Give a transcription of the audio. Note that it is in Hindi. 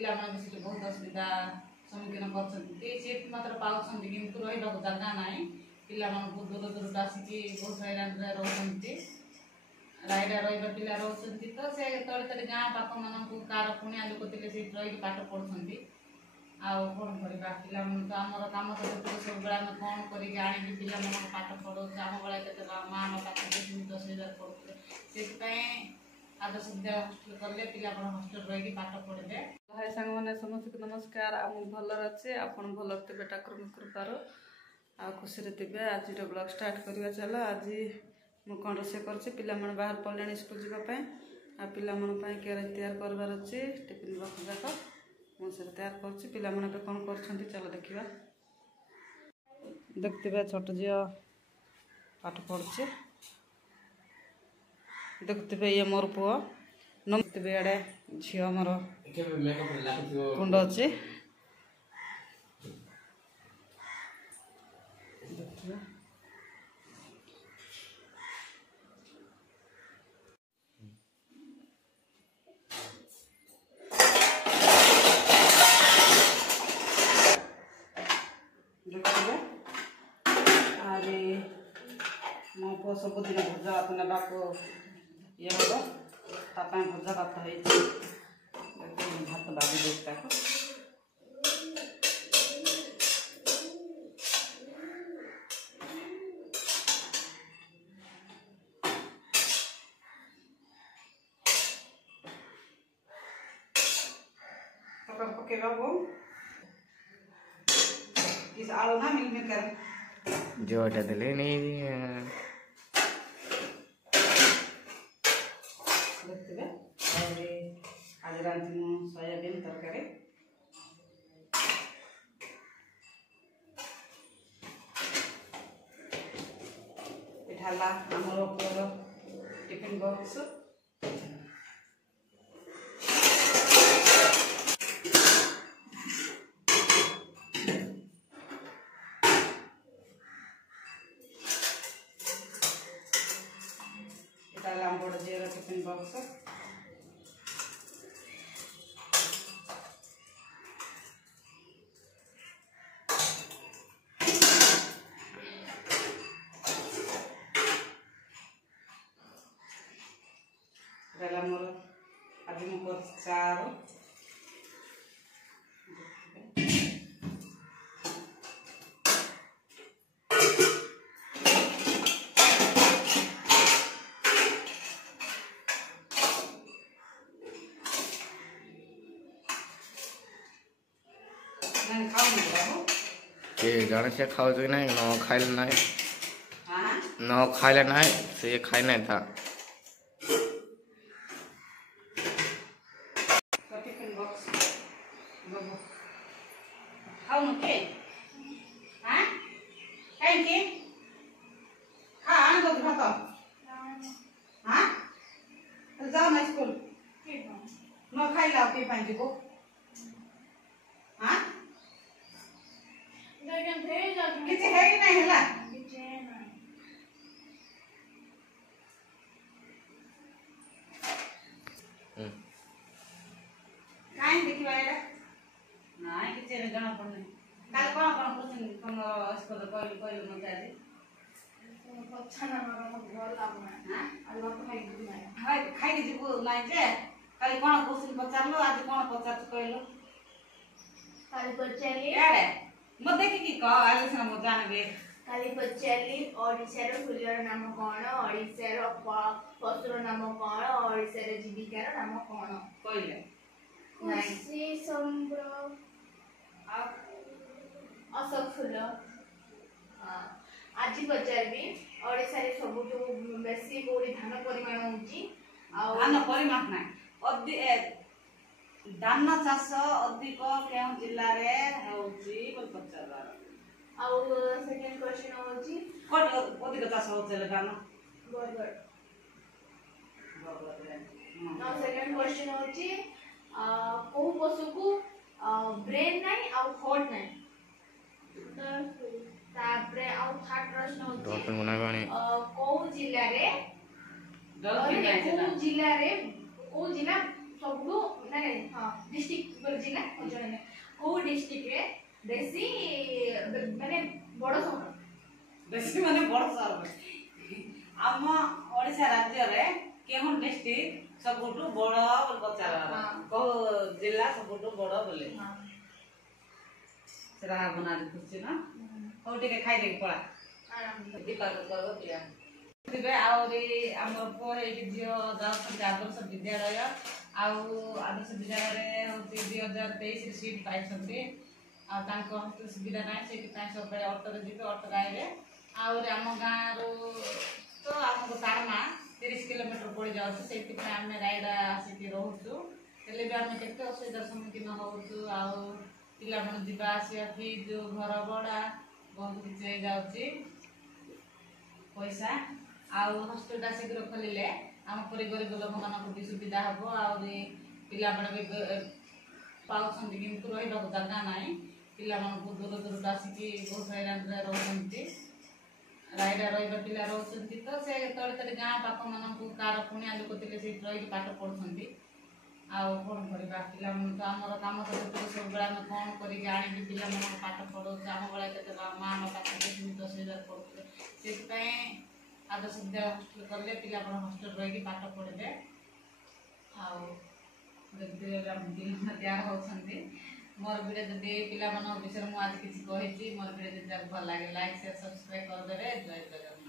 पिला से बहुत असुविधा सम्मुखीन कर सीट मात्र पाँच कि रहा जगह ना पिला दूर दूर आसिक बहुत हैरान रोचे रायडा रहा पिला रोचे तो से तले तले गाँ पाख मानक कार पुणिया लोक थे से रही पाठ पढ़ुंट आउ कौन करवा पिला तो आमर कम तो सब आम कौन कर पिला पाठ पढ़ाऊ आम बेला माँ बापा बहुत असुविधा पड़ते से आदर्श विद्या हस्टेल कले पिला हस्टेल रही पाठ पढ़े। भाई सांग मैंने समस्त नमस्कार आम भल अच्छे आपन भल थे ठाकुर कृपार आ खुशी थे आज ब्लॉग स्टार्ट करवा चल आज मुझे कौन रोसे कर बाहर पड़े स्कूल जावाई आ पाई केरा तैयार करवार अच्छे टिफिन बक्स जाक मुझे तैयार कर कौन कर चल देखा देखते छोट झी पाठ पढ़ुचे देखते ये मोर पुओ नमते आड़े झील मोर कुंड अच्छे मो पु सबुदिन भजा भात नाक ये हम भजा भात भात बाजी देता पकेगा वो किस आलू ना मिल मेकर जो हटा दिले नहीं आज रांधि सोयाबीन तरकारी एठाला आमर पुअर टिफिन बॉक्स एठाला बड़ झील टिफिन बॉक्स मोर आज मुझे चार जाने से खाओ तो नहीं न खाइले नहीं न खाइले नहीं से खाई नहीं था जाओ ना स्कूल न खाइला पाई को किसी है ही नहीं है काई देखिबा एला नाइ किसी रे जणा पड़ने काल कोन क्वेश्चन तुम स्कूल कोई मते आज पछाना मारो घर लागना हां आज बात खाई के जीबो नाइ जे काल कोन क्वेश्चन पचारलो आज कोन पचार कहलो काली पचारली एडे म देखि कि क आज से म जानबे काली पचारली ओडिसा रो फुलियर नाम कोन ओडिसा रो पशुर नाम कोन ओडिसा रो जीविकार नाम कोन कहले खुशी संब्र अशोक फूल आज पचारबी ओडिसा रे सबुठु बेसी कोडी धान परिमाण होची आ धान परिमाण नै धान चाष अधिक केउं जिल्ला रे होची बोल पचारबार आ सेकंड क्वेश्चन होची कोड अधिक चाष होचले धान बरबर बरबर ना सेकंड क्वेश्चन होची को पशु को ब्रेन नाही आ हॉट नाही तापरे आ थर्ड प्रश्न होची डॉक्टर बनाबानी को जिल्ला रे को जिल्ला रे को जिल्ला सबु नहीं हाँ डिस्ट्रिक्ट बोल जिला अजय को डिस्ट्रिक्ट रे बेसी माने बड़ सहर बेसी माने बड़ सहर आम ओडिशा राज्य रे केहन डिस्ट्रिक्ट सबुठु बड़ बोल पचार को जिला सबुठु बड़ बोले हां सेरा बना दे खुशी ना हो टिके खाइ दे पळा आराम दीपा को दिया दिबे आउरी हमर पोहे कि जियो दास आदर्श विद्यालय आदर्श विद्यालय रे होती 2023 रे सीट पाइछन्ते आ तांको हस्ते सुविधा नाही से कि सब ऑटो रे जिबे ऑटो गाइबे आउरी हम गाँ रो तो हमको तारमा 30 किलोमीटर पड़ जाउछ सेति पे हम रायडा आसी रहउछु हेले भी हम केते असुविधा सम्मुखीन होउछु आ पिला मन दिबा आसिया फीस घर भड़ा बहुत किछि जाउछि पैसा आउ हॉस्टलटा शीघ्र खोलिले आम गरीब लोक मानक भी सुविधा हम आउरी पिला भी पाउछन्ति किंतु रहिबा जगह नाही पिला मानक दूर दूर आसिकी बहुत हैरान रहउछन्ति रायडा रहिबा पिला रहउछन्ति तो से तळे तळे गाँ पाख मानक कार पुणिया लोक थिले से रही पाठ पढुछन्ति आउ कोन करबा पिला मन तो हमर काम तो सब बेला में कोन करी आनी पिला मन पाठ पढौछ आम बेला केते मां बापा केते तो से पढुछले से पय आदर्श विद्यालय हॉस्टल करले पिला मन हॉस्टल रही पाठ पढबे आउ देखते हम दिन तैयार होछन्ति मोर वीडियो जदि पिला मन विषय मु आज किछि कहिछि मोर वीडियो जदि भल लागे लाइक शेयर सब्सक्राइब कर देबे जय जगन्नाथ।